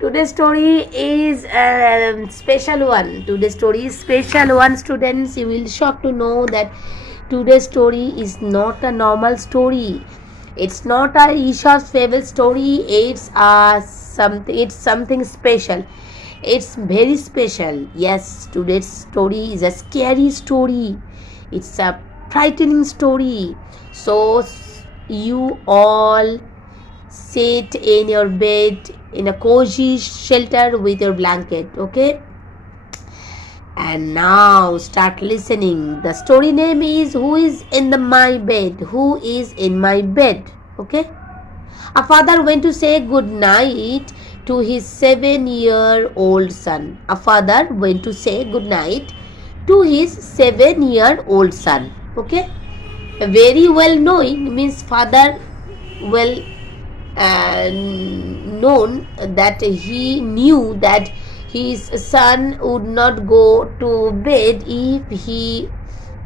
Today's story is a special one. Today's story is special one, students. You will shock to know that today's story is not a normal story. It's not a Isha's favorite story. It's something special. It's very special. Yes, today's story is a scary story. It's a frightening story. So you all sit in your bed in a cozy shelter with your blanket, okay? And now start listening. The story name is Who is in my bed? Who is in my bed? Okay? A father went to say good night to his 7-year-old son. A father went to say good night to his 7-year-old son. Okay? Very well knowing means father well known that he knew that his son would not go to bed if he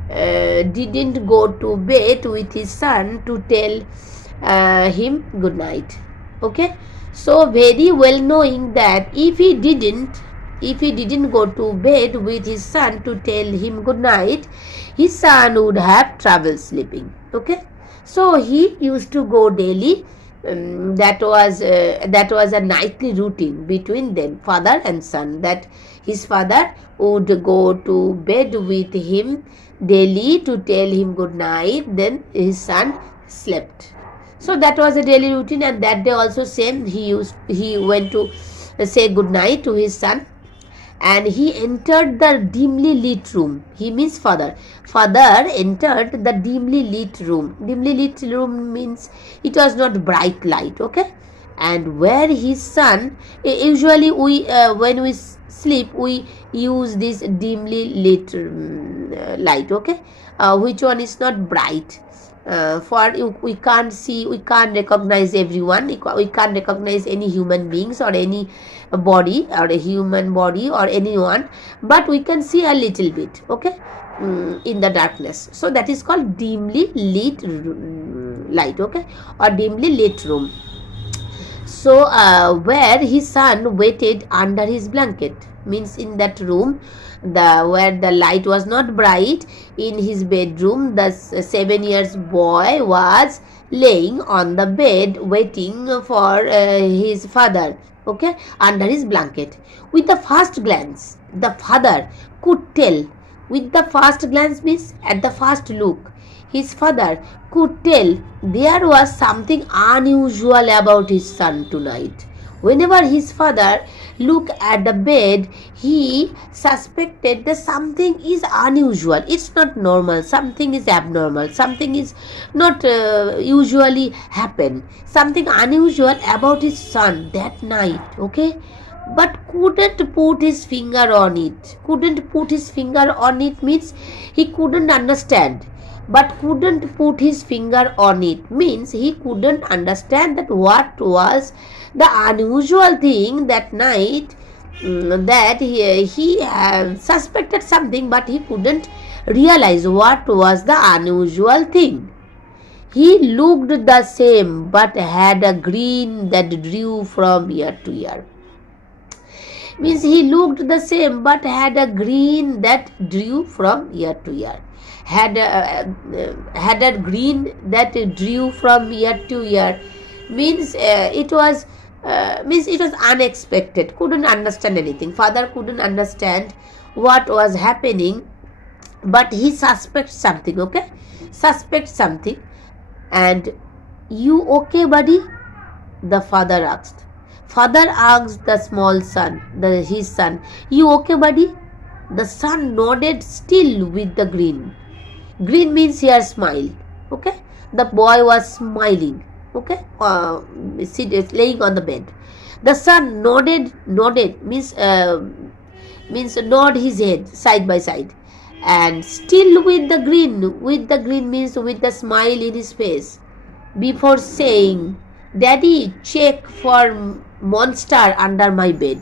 didn't go to bed with his son to tell him good night. Okay, so very well knowing that if he didn't go to bed with his son to tell him good night, his son would have trouble sleeping. Okay, so he used to go daily. That was a nightly routine between them, father and son, that his father would go to bed with him daily to tell him good night, then his son slept. So that was a daily routine, and that day also same, he went to say good night to his son, and he entered the dimly lit room. He means father. Father entered the dimly lit room. Dimly lit room means it was not bright light, okay? And where his son, usually we when we sleep we use this dimly lit light, okay? Which one is not bright. For we can't see, we can't recognize everyone, we can't recognize any human beings or any body or a human body or anyone, but we can see a little bit, okay, in the darkness. So that is called dimly lit light, okay, or dimly lit room. So where his son waited under his blanket, means in that room, where the light was not bright, in his bedroom the 7 years boy was laying on the bed waiting for his father, okay, under his blanket. With the first glance the father could tell, with the first glance means at the first look, his father could tell there was something unusual about his son tonight. Whenever his father looked at the bed, he suspected that something is unusual. It's not normal. Something is abnormal. Something is not usually happen. Something unusual about his son that night. Okay, but couldn't put his finger on it. Couldn't put his finger on it means he couldn't understand. But couldn't put his finger on it means he couldn't understand that what was the unusual thing that night, that he suspected something, but he couldn't realize what was the unusual thing. He looked the same but had a grin that drew from ear to ear. Means he looked the same but had a grin that drew from ear to ear. Had a grin that drew from ear to ear means it was unexpected. Couldn't understand anything. Father couldn't understand what was happening, but he suspects something. Okay, suspects something. And you okay, buddy? The father asked. Father asked the small son, his son, you okay, buddy? The son nodded, still with the grin. Grin means here smile. Okay, the boy was smiling. Okay, laying on the bed. The son nodded means nod his head side by side, and still with the grin. With the grin means with the smile in his face. Before saying, Daddy, check for monster under my bed.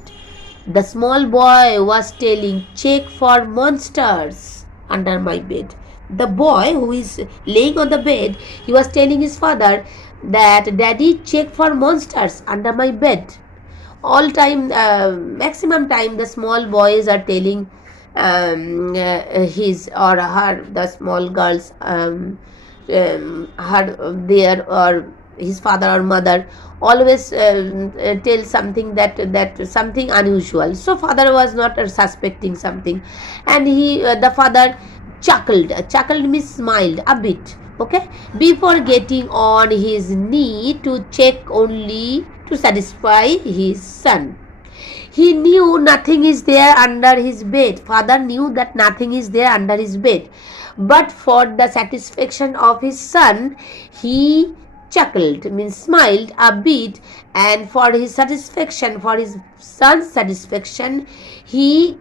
The small boy was telling, check for monsters under my bed. The boy who is laying on the bed, he was telling his father that, Daddy, check for monsters under my bed. all time, maximum time, the small boys are telling his or her, the small girls, her, their, or his father or mother always tell something that something unusual. So father was not suspecting something, and the father chuckled means smiled a bit, okay, before getting on his knee to check only to satisfy his son. He knew nothing is there under his bed. Father knew that nothing is there under his bed. But for the satisfaction of his son, he chuckled, means smiled a bit, and for his satisfaction, for his son's satisfaction, he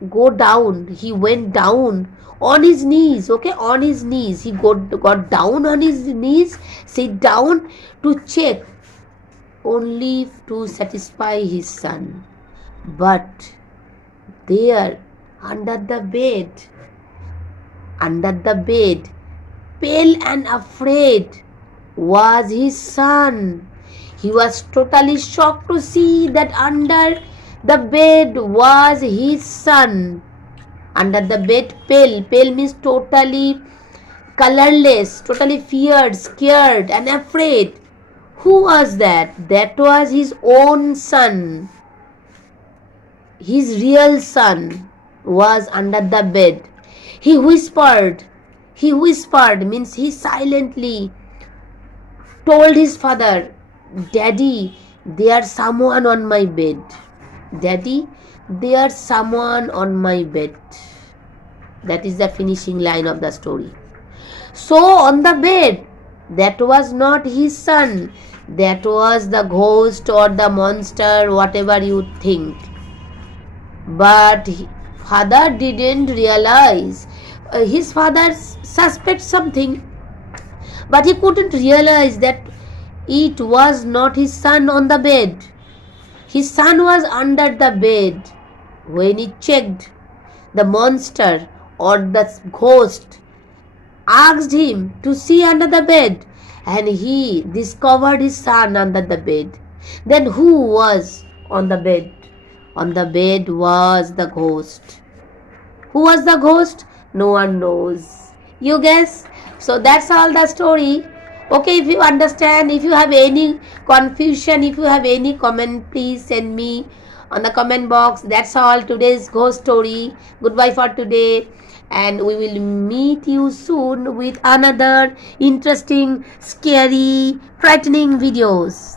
went down on his knees, okay, on his knees. He got down on his knees, sit down to check only to satisfy his son. But there, under the bed, pale and afraid, was his son. He was totally shocked to see that under the bed was his son. Under the bed, pale means totally colorless, totally feared, scared and afraid. Who was that? That was his own son. His real son was under the bed. He whispered means he silently told his father, "Daddy, there's someone on my bed. Daddy, there's someone on my bed." That is the finishing line of the story. So on the bed, that was not his son. That was the ghost or the monster, whatever you think. But father didn't realize. His father suspects something, but he couldn't realize that it was not his son on the bed. His son was under the bed. When he checked, the monster or the ghost asked him to see under the bed, and he discovered his son under the bed. Then who was on the bed? On the bed was the ghost. Who was the ghost? No one knows. You guess? So that's all the story. Okay, if you understand, if you have any confusion, if you have any comment, please send me on the comment box. That's all today's ghost story. Goodbye for today, and we will meet you soon with another interesting, scary, frightening videos.